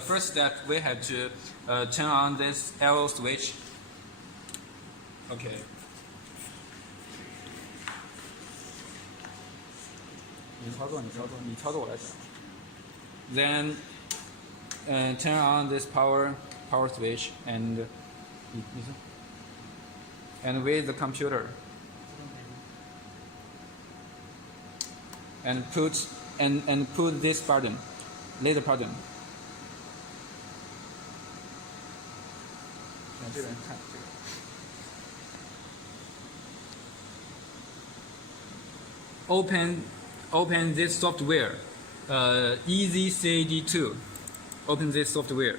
First step, we have to turn on this arrow switch. Okay. 你操作，我来讲。Then, turn on this power switch and with the computer and put this button, laser button. 这边看这个。Open this software, EasyCAD2. Open this software.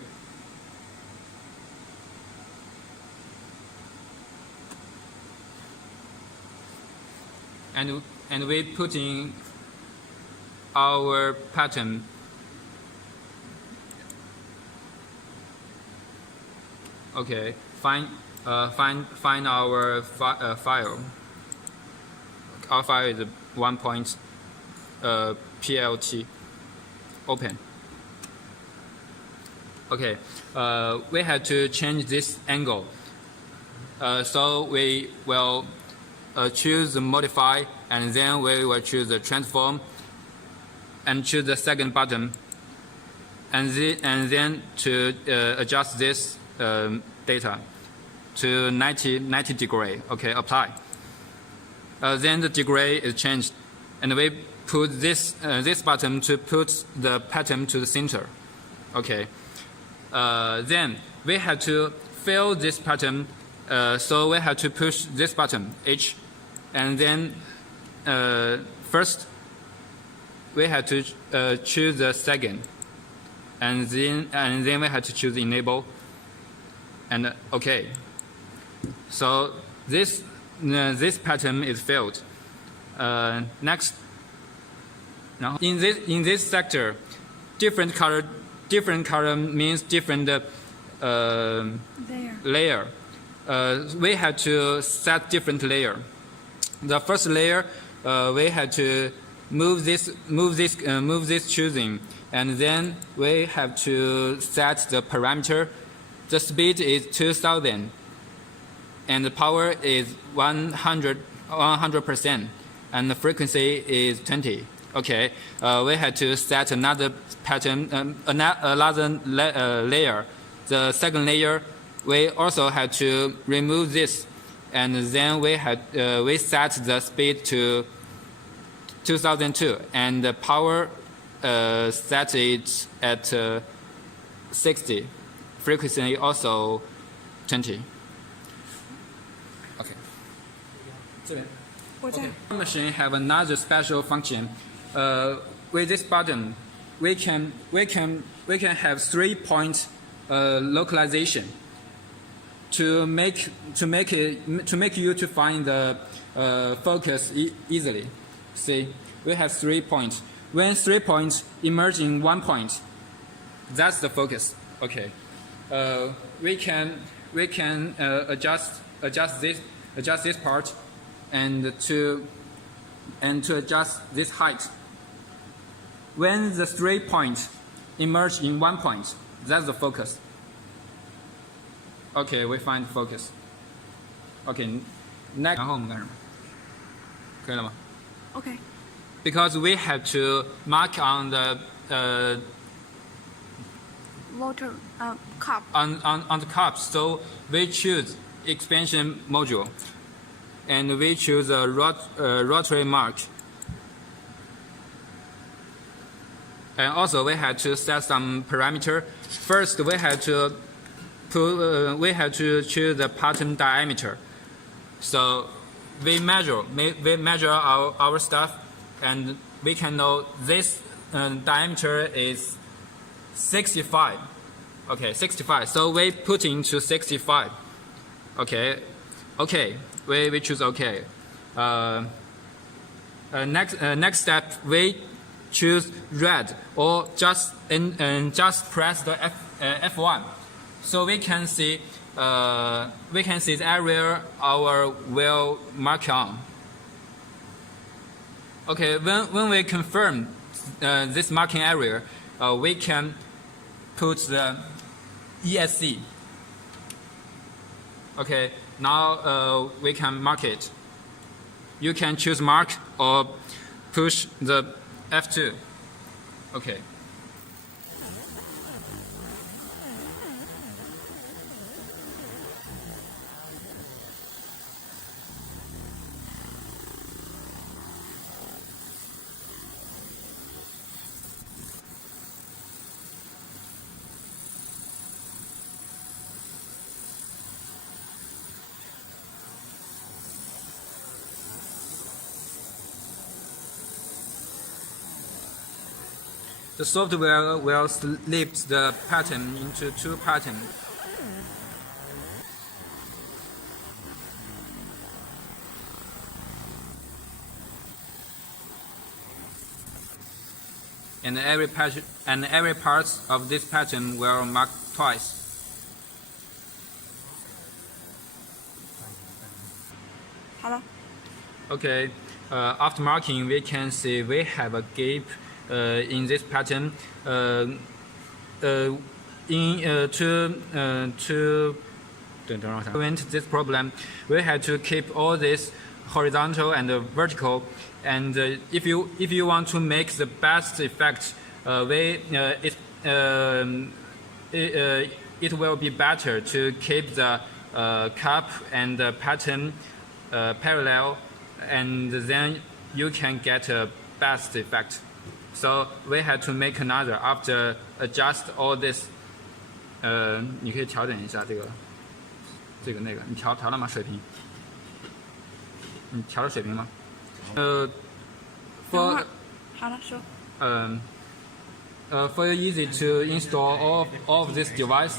And we put in our pattern. Okay, find our file. Our file is 1.plt. Open. Okay, we have to change this angle. So we will choose the modify, and then we will choose the transform, and choose the second button, and then to adjust this data to 90 degree. Okay, apply. Then the degree is changed, and we put this button to put the pattern to the center. Okay. Then we have to fill this pattern. So we have to push this button H, and then first we have to choose the second, and then we have to choose enable, and OK. So this pattern is filled. Next, now in this sector, different color means different layer. We have to set different layer. The first layer, we have to move this choosing, and then we have to set the parameter. The speed is 2000, and the power is 100%, and the frequency is 20. Okay, we have to set another pattern, another layer. The second layer, we also have to remove this, and then we set the speed to 2002, and the power set it at 60. Frequency also 20. Okay. 这边。Okay. Our machine have another special function. With this button, we can have 3-point localization to make you to find the focus easily. See, we have 3 points. When 3 points emerge in 1 point, that's the focus. Okay. We can adjust this part and to adjust this height. When the 3 points emerge in 1 point, that's the focus. Okay, we find focus. Okay, next. 然后我们干什么？可以了吗？ Okay. Because we have to mark on the Water cup. on the cup, so we choose expansion module, and we choose a rotary mark. And also we have to set some parameter. First, we have to choose the pattern diameter. So we measure our stuff, and we can know this diameter is 65. Okay, 65. So we put into 65. Okay, we choose OK. Next step, we choose red, or just press the F1, so we can see the area our will mark on. Okay, when we confirm this marking area, we can put the ESC. Okay, now we can mark it. You can choose mark or push the F2. Okay. The software will split the pattern into two patterns. And every part of this pattern will mark twice. Okay, after marking, we can see we have a gap in this pattern. To prevent this problem, we had to keep all this horizontal and vertical. And if you want to make the best effect, it will be better to keep the cup and the pattern parallel, and then you can get a best effect. So we had to make another after adjust all this. 你可以调整一下这个那个，你调了吗？水平？你调了水平吗？for 好了，说。For easy to install all of this device,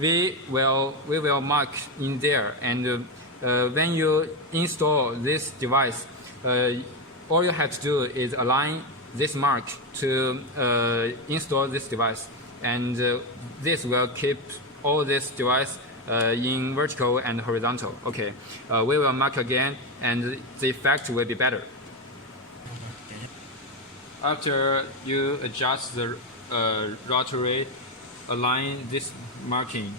we will mark in there, and when you install this device, all you have to do is align this mark to install this device, and this will keep all this device in vertical and horizontal. Okay, we will mark again, and the effect will be better. After you adjust the rotary, align this marking,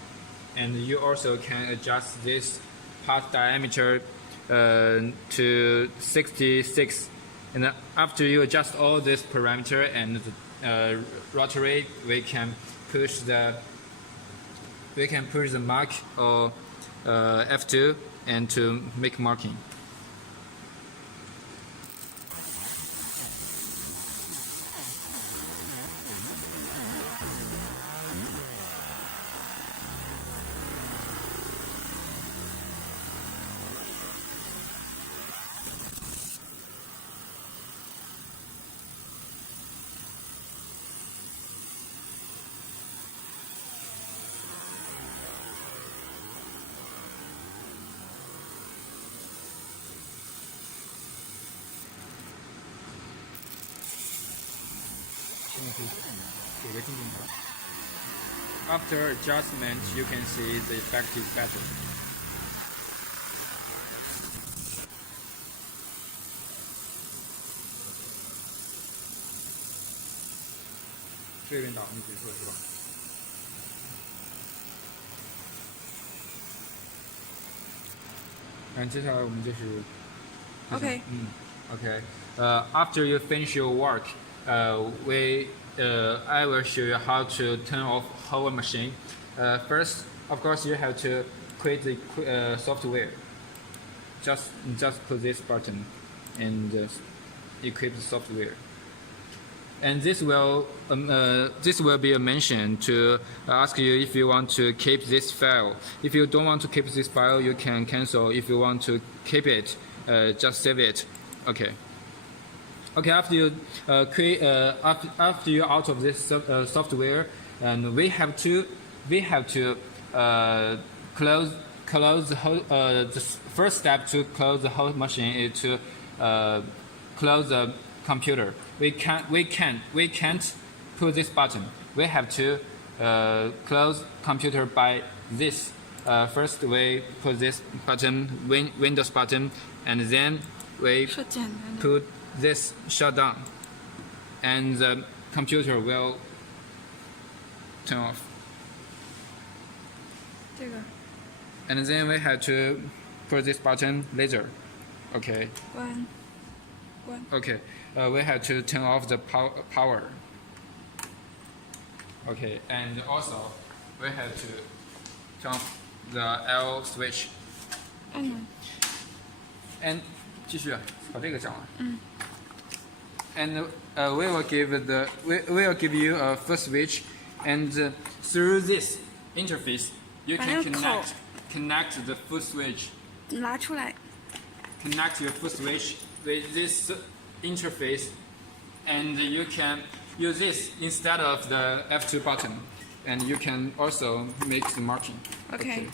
and you also can adjust this part diameter to 66. And after you adjust all this parameter and the rotary, we can push the mark or F2 and to make marking. After adjustment, you can see the effect is better. Okay. Okay. After you finish your work, I will show you how to turn off whole machine. First, of course, you have to quit the software. Just push this button and equip the software. And this will be a mention to ask you if you want to keep this file. If you don't want to keep this file, you can cancel. If you want to keep it, just save it. Okay. Okay. After you after you're out of this software, and we have to close the whole. The first step to close the whole machine is to close the computer. We can't push this button. We have to close computer by this. First we put this button, Windows button, and then we put this shut down, and the computer will turn off. 这个 And then we have to put this button laser. Okay. 关。 Okay. We have to turn off the power. Okay. And also we have to turn off the L switch. 按钮。 And 继续把这个讲完。And we will give you a first switch, and through this interface you 把 can 那个口 connect the full switch. 拿出来。 Connect your full switch with this interface, and you can use this instead of the F2 button, and you can also make the marking. Okay.